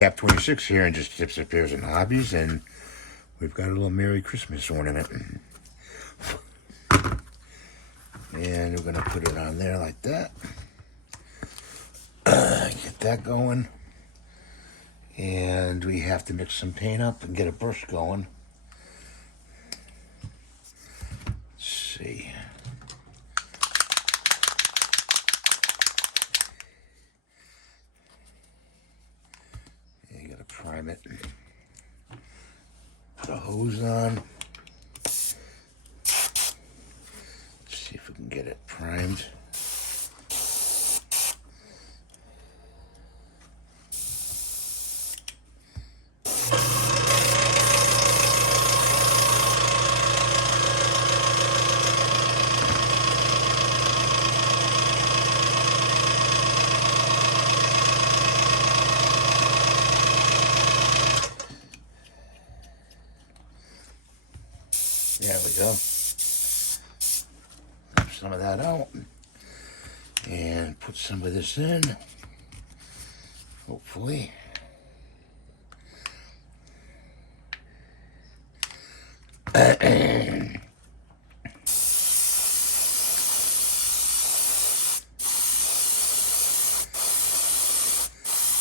Cap 26 here and just tips, repairs, and hobbies, and we've got a little Merry Christmas ornament. And we're going to put it on there like that. Get that going. And we have to mix some paint up and get a brush going. Let's see. You got to prime it. Put a hose on. Let's see if we can get it primed. There we go. Put some of that out. And put some of this in. Hopefully.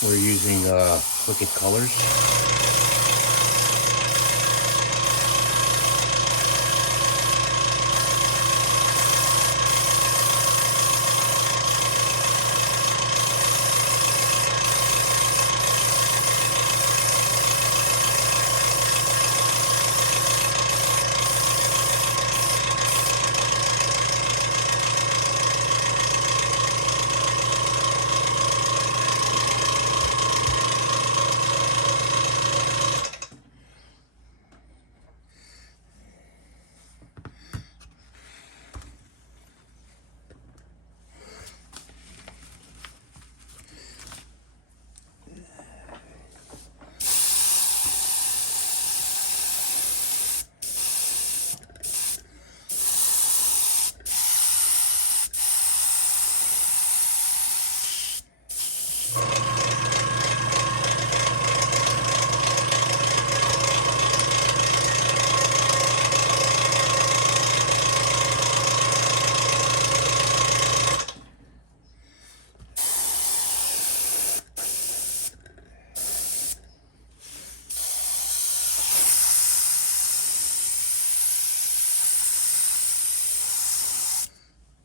We're using Wicked Colors.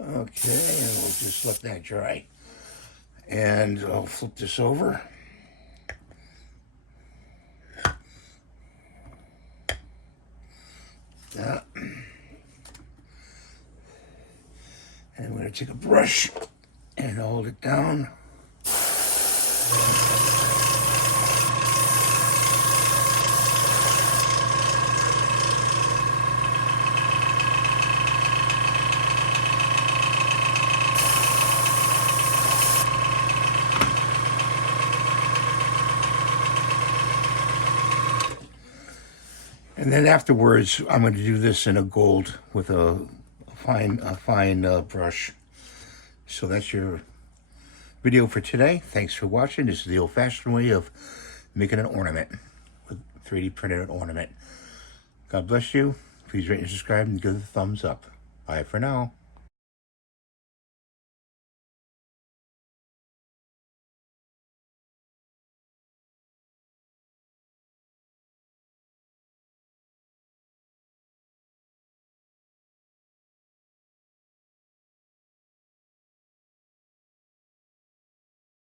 Okay, and we'll just let that dry. And I'll flip this over. Yeah. And I'm going to take a brush and hold it down. And then afterwards, I'm going to do this in a gold with a fine brush. So that's your video for today. Thanks for watching. This is the old-fashioned way of making an ornament with 3D printed ornament. God bless you. Please rate and subscribe and give it a thumbs up. Bye for now.